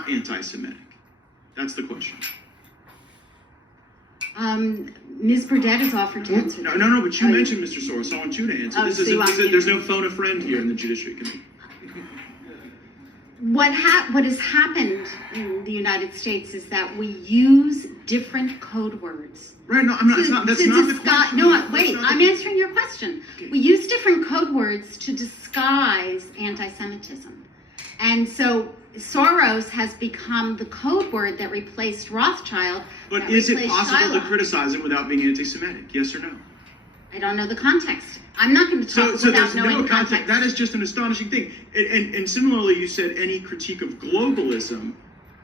not anti-Semitic? That's the question. Ms. Burdett has offered to answer that. No, but you mentioned Mr. Soros. I want you to answer. There's no phone a friend here in the Judiciary Committee. What has happened in the United States is that we use different code words. Right, no, I'm not, that's not the question. No, wait, I'm answering your question. Okay. We use different code words to disguise anti-Semitism. And so Soros has become the code word that replaced Rothschild. But is it possible to criticize him without being anti-Semitic? Yes or no? I don't know the context. I'm not going to talk without knowing context. That is just an astonishing thing. And similarly, you said any critique of globalism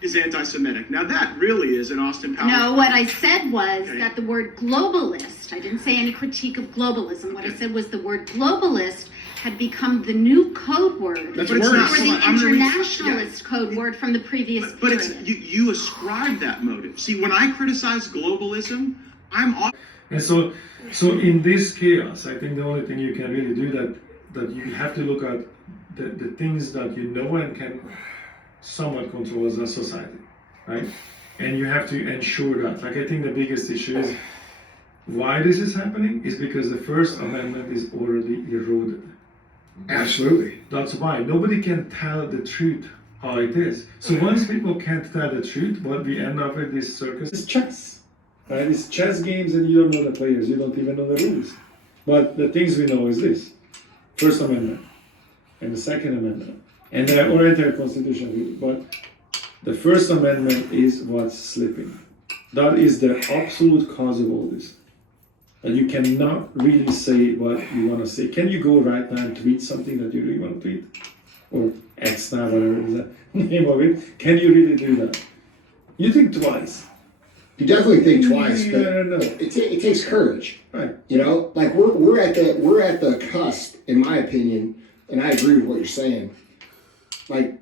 is anti-Semitic. Now that really is an Austin Powers. No, what I said was that the word globalist, I didn't say any critique of globalism. What I said was the word globalist had become the new code word That's for the I'm internationalist code word from the previous but period. It's, you ascribe that motive. See, when I criticize globalism, And so in this chaos, I think the only thing you can really do that you have to look at the things that you know and can somewhat control as a society, right? And you have to ensure that. Like, I think the biggest issue is why this is happening is because the First Amendment is already eroded. Absolutely. That's why nobody can tell the truth how it is. So once people can't tell the truth, what we end up with this circus is chess. Right? It's chess games and you don't know the players, you don't even know the rules. But the things we know is this. First Amendment and the Second Amendment. And there are oriental constitution, but the First Amendment is what's slipping. That is the absolute cause of all this. And you cannot really say what you want to say. Can you go right now and tweet something that you really want to tweet? Or X now, whatever is the name of it. Can you really do that? You think twice. You definitely think twice, but No. it takes courage. Right. You know, like we're at the cusp, in my opinion, and I agree with what you're saying. Like,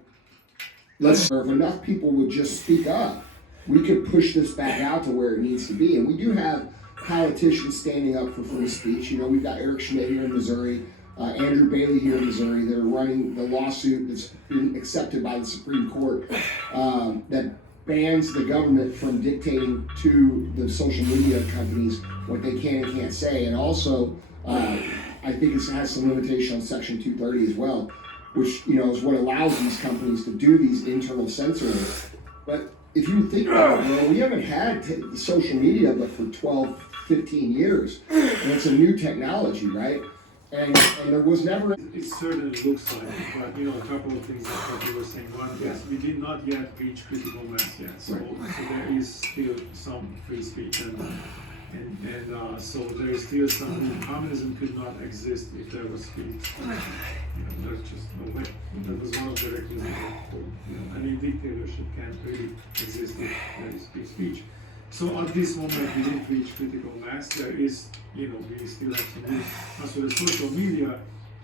if enough people would just speak up, we could push this back out to where it needs to be. And we do have politicians standing up for free speech. You know, we've got Eric Schmidt here in Missouri, Andrew Bailey here in Missouri. They're running the lawsuit that's been accepted by the Supreme Court that bans the government from dictating to the social media companies what they can and can't say. And also, I think it has some limitation on Section 230 as well, which, you know, is what allows these companies to do these internal censoring. But if you think about it, bro, we haven't had social media but for 12, 15 years. And it's a new technology, right? And there was never... It certainly looks like, but you know, a couple of things that what you were saying. One, yes, we did not yet reach critical mass yet, so there is still some free speech, and so there is still some. Communism could not exist if there was speech. You know, there's just no way. That was one of the requisites. Any dictatorship can't really exist if there is free speech. So at this moment, we didn't reach critical mass. There is, you know, we still have to do. As for the social media,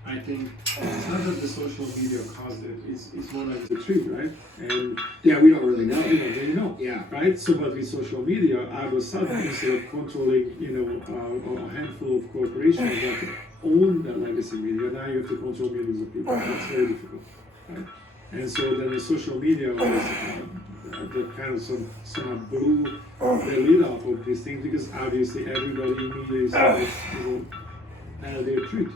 I think it's not that the social media caused it. It's more like the truth, right? And Yeah, we don't really know. we don't really know. Yeah. Right. So, but with social media, all of a sudden, instead of controlling, you know, a handful of corporations that own the legacy media, now you have to control millions of people. That's very difficult, right? And so then the social media was the kind of some blew the lid off of these things, because obviously everybody immediately started, you know, tell their truth.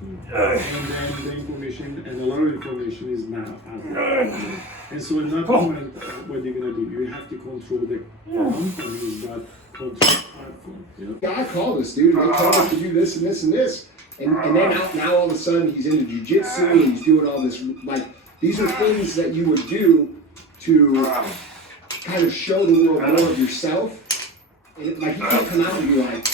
And then the information, and a lot of information is now out there. And so in that moment, what you're going to do, you have to control the companies, but control the platform. You know? God called us, dude, and they told us to do this and this and this. And then now all of a sudden he's into jiu-jitsu and he's doing all this, like, these are things that you would do to kind of show the world more of yourself. And like, you can't come out and be like,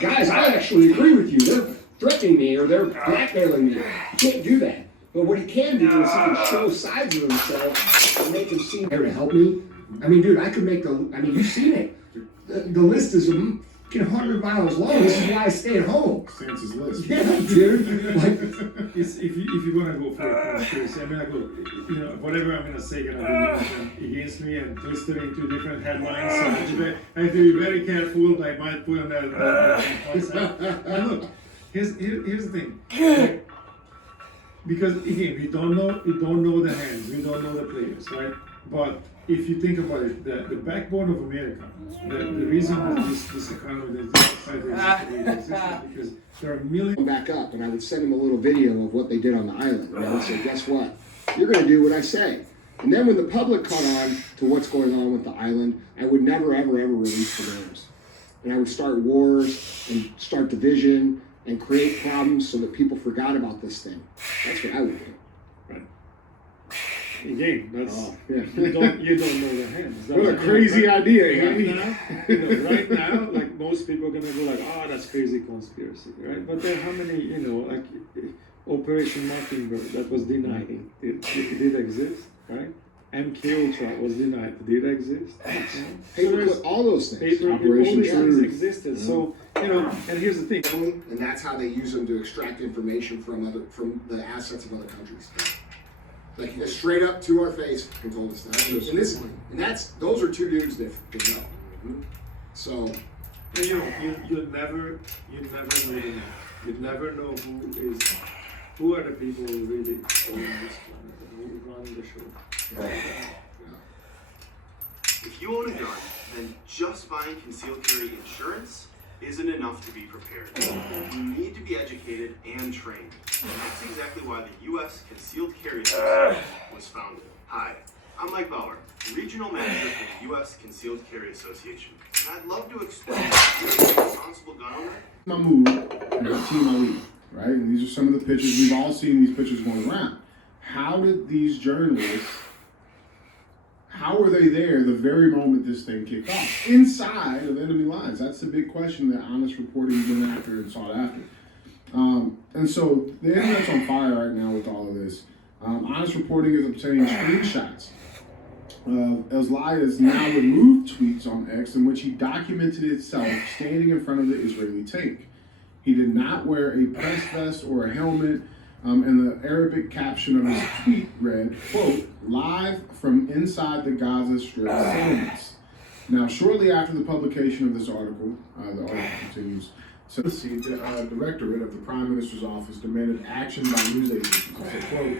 guys, I actually agree with you. They're threatening me or they're blackmailing me. You can't do that. But what he can do is he can show sides of himself and make him seem there to help me. I mean, dude, I could make you've seen it. The list is 100 miles long. This is why I stay at home. Fancy's list. Yeah, dude. Like, if you want to go for a conspiracy, I mean, like, look, you know, whatever I'm going to say gonna be against me and twisted into different headlines. So I have to be very careful. I might put on that. And look, here's the thing. Like, because again, we don't know the hands, we don't know the players, right? But if you think about it, the backbone of America, the reason that this economy, this society exists, because there are millions. Back up, and I would send them a little video of what they did on the island. And I would say, guess what? You're going to do what I say. And then when the public caught on to what's going on with the island, I would never, ever, ever release the names. And I would start wars and start division and create problems so that people forgot about this thing. That's what I would do. Right. Again, that's yeah. you don't know the hands. What a crazy idea, right now, right now, like most people are gonna go like, oh, that's crazy conspiracy, right? But then how many, like Operation Mockingbird that was denied, it did exist, right? MK Ultra was denied, did it exist? Paperclip, all those things. Operation Truth existed. So and here's the thing. And that's how they use them to extract information from the assets of other countries. Like just straight up to our face and told us that. And those are two dudes that know. So and you'll never know the name. You'll never know who are the people who really own this planet and who run the show. Yeah. If you own a gun, then just buying concealed carry insurance isn't enough to be prepared. You need to be educated and trained. And that's exactly why the U.S. Concealed Carry Association was founded. Hi, I'm Mike Bauer, Regional Manager for the U.S. Concealed Carry Association. And I'd love to explain how being a responsible gun owner. My move and my team I lead, right? And these are some of the pictures. We've all seen these pictures going around. How did these journalists, how were they there the very moment this thing kicked off? Inside of enemy lines. That's the big question that honest reporting went after and sought after. And so the internet's on fire right now with all of this. Honest reporting is obtaining screenshots of Elzlai's now removed tweets on X in which he documented himself standing in front of the Israeli tank. He did not wear a press vest or a helmet, and the Arabic caption of his tweet read, quote, live from inside the Gaza Strip settlements. Now, shortly after the publication of this article, the article continues, so the Directorate of the Prime Minister's Office demanded action by news agencies. So, quote,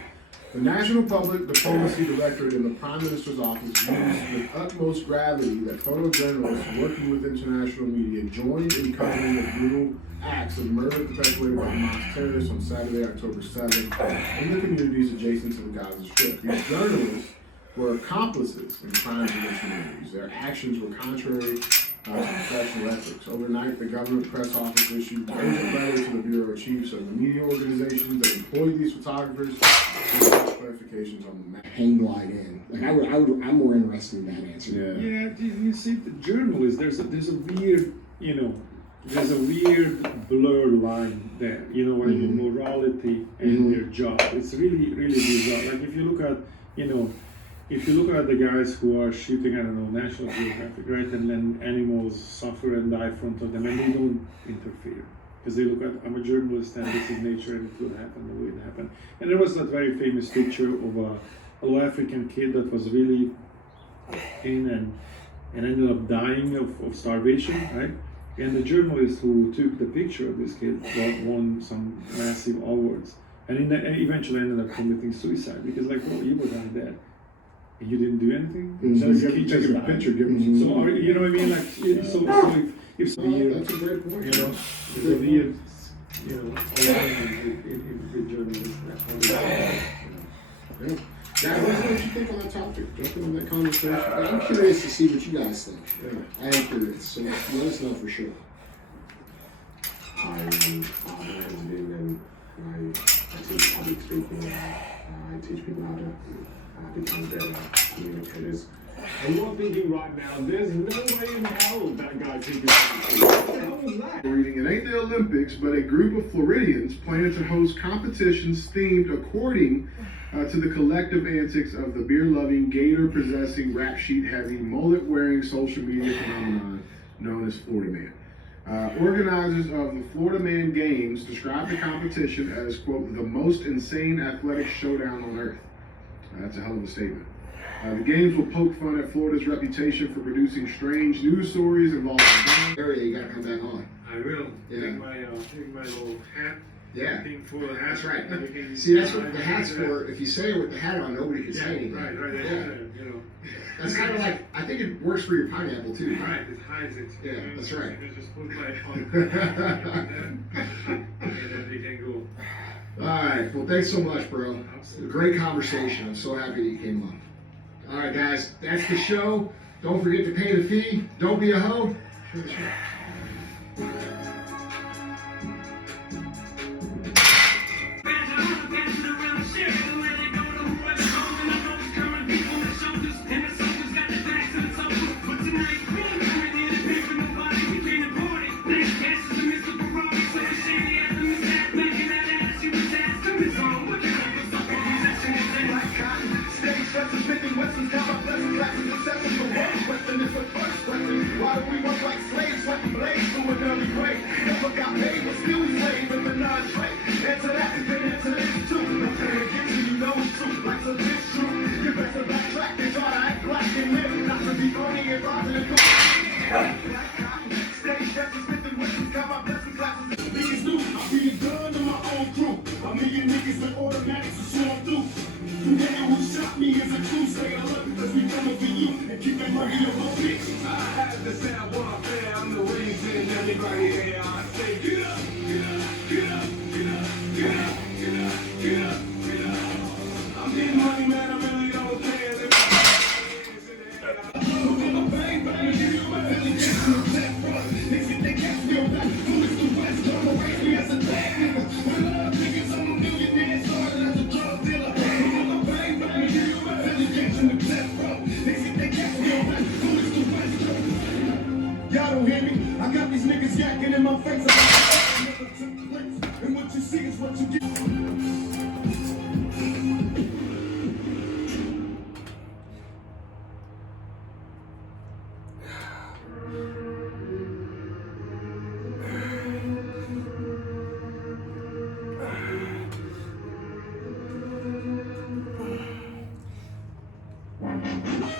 the National Public Diplomacy Directorate in the Prime Minister's Office used with utmost gravity that photojournalists working with international media joined in covering the brutal acts of murder perpetrated by Hamas terrorists on Saturday, October 7th, in the communities adjacent to the Gaza Strip. These journalists were accomplices in crimes against humanities. Their actions were contrary to professional ethics. Overnight, the government press office issued urgent letters to the bureau chiefs of the media organizations that employed these photographers with clarifications on the matter. Hang glide in. Like I'm more interested in that answer. Yeah, you see, the journalists, there's a weird, there's a weird blur line there, when morality and their job. It's really, really bizarre. Like if you look at, if you look at the guys who are shooting, I don't know, National Geographic, right, and then animals suffer and die in front of them, and they don't interfere. Because they look at, I'm a journalist and this is nature and it will happen the way it happened. And there was that very famous picture of a little African kid that was really in and ended up dying of starvation, right? And the journalist who took the picture of this kid won some massive awards. And eventually ended up committing suicide because, like, well, you were down there. And you didn't do anything. So you taking a picture, giving some. So you know what I mean? Like, so if That's a great point. there's a weird, alignment in journalists. Yeah. Guys, what you think on that topic? Jump in that conversation. I'm curious to see what you guys think. Yeah. I am curious, so let us know for sure. I'm and I teach public speaking. I teach people how to become better communicators. And you're thinking right now, there's no way in hell that guy thinks what the hell was that? Reading, it ain't the Olympics, but a group of Floridians plan to host competitions themed according to the collective antics of the beer-loving, gator-possessing, rap sheet-heavy, mullet-wearing social media phenomenon known as Florida Man. Organizers of the Florida Man Games described the competition as, quote, the most insane athletic showdown on earth. That's a hell of a statement. The games will poke fun at Florida's reputation for producing strange news stories involving Area, you gotta come back on. I will. Yeah. my little hat Yeah. thing for the hat. That's right. And we can See, that's what the hat's yeah. for. If you say it with the hat on, nobody can Yeah, say anything. right, Yeah. you know. That's kind of like, I think it works for your pineapple too. Right, it hides it. Yeah, that's right. You can just put my on and then we can go. All right. Well, thanks so much, bro. It's a great conversation. I'm so happy that you came on. All right, guys. That's the show. Don't forget to pay the fee. Don't be a hoe. Share the show. Why do we work like slaves, sweating blades to an early grave? Never got paid, but still we slave in the non-trade. Answer that, and then answer this too. I'm saying against you, you know it's true. Life's a bitch true. You better backtrack and try to act black and live. Not to be earning and robbing and black cotton, steady steps and Smith and Wessons. Got my blessings, classes, and niggas new. I be a gun to my own crew. A million niggas with automatics to swarm through. The nigga who shot me is a true stay alert, cause we coming for you and keep that money on my bitch. I have the sound warfare, I'm the reason everybody here. I say get up, get up, get up, get up, get up, get up, get up, get up. I'm getting money, man, I really don't care. Bang, bang, give you my Billy Jackson, left front. Niggas, they catch me on back, foolish to West, don't raise me as a bad nigga. When I love niggas, I'm a millionaire, started as a drug dealer. Bang, bang, give you my Billy Jackson, left front. Niggas, they catch me on back, foolish to West. Y'all don't hear me? I got these niggas yakking in my face about never took place. And what you see is what you get.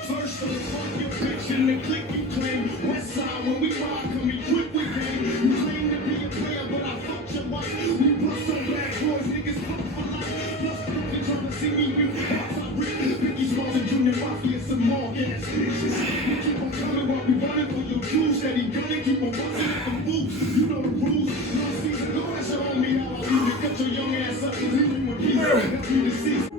First of the fuck your bitch and the click you claim. West side when we ride, come equipped with game. You claim to be a player, but I fucked your wife. We bust on bad boys, niggas fuck for life. Plus, they trying to see me with box I rip. Biggie Smalls and Junior Mafia, some more gas bitches. We keep on coming while we running for your juice. That he gonna keep on busting at them boots. You know the rules. No season, no that shit on me. I'll leave you. Cut your young ass up and leave me with peace. Help me to see.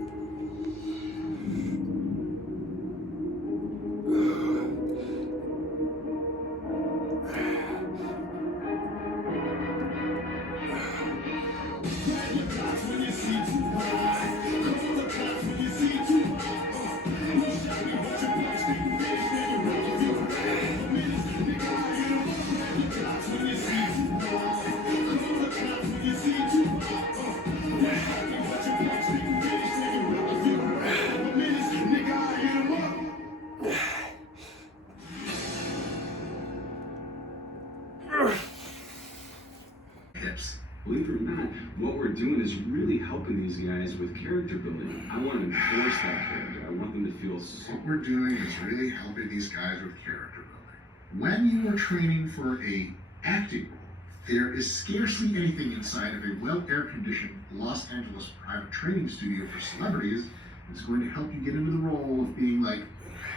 Believe it or not, what we're doing is really helping these guys with character building. I want to enforce that character. I want them to feel What we're doing is really helping these guys with character building. When you are training for a acting role, there is scarcely anything inside of a well-air-conditioned Los Angeles private training studio for celebrities that's going to help you get into the role of being like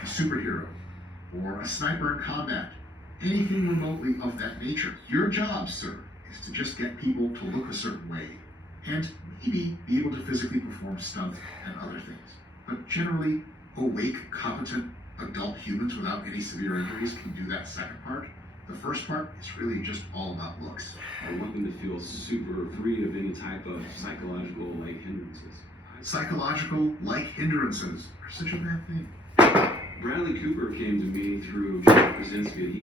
a superhero or a sniper in combat, anything remotely of that nature. Your job, sir, is to just get people to look a certain way and maybe be able to physically perform stunts and other things. But generally, awake, competent adult humans without any severe injuries can do that second part. The first part is really just all about looks. I want them to feel super free of any type of psychological hindrances. Psychological hindrances are such a bad thing. Bradley Cooper came to me through John Krasinski.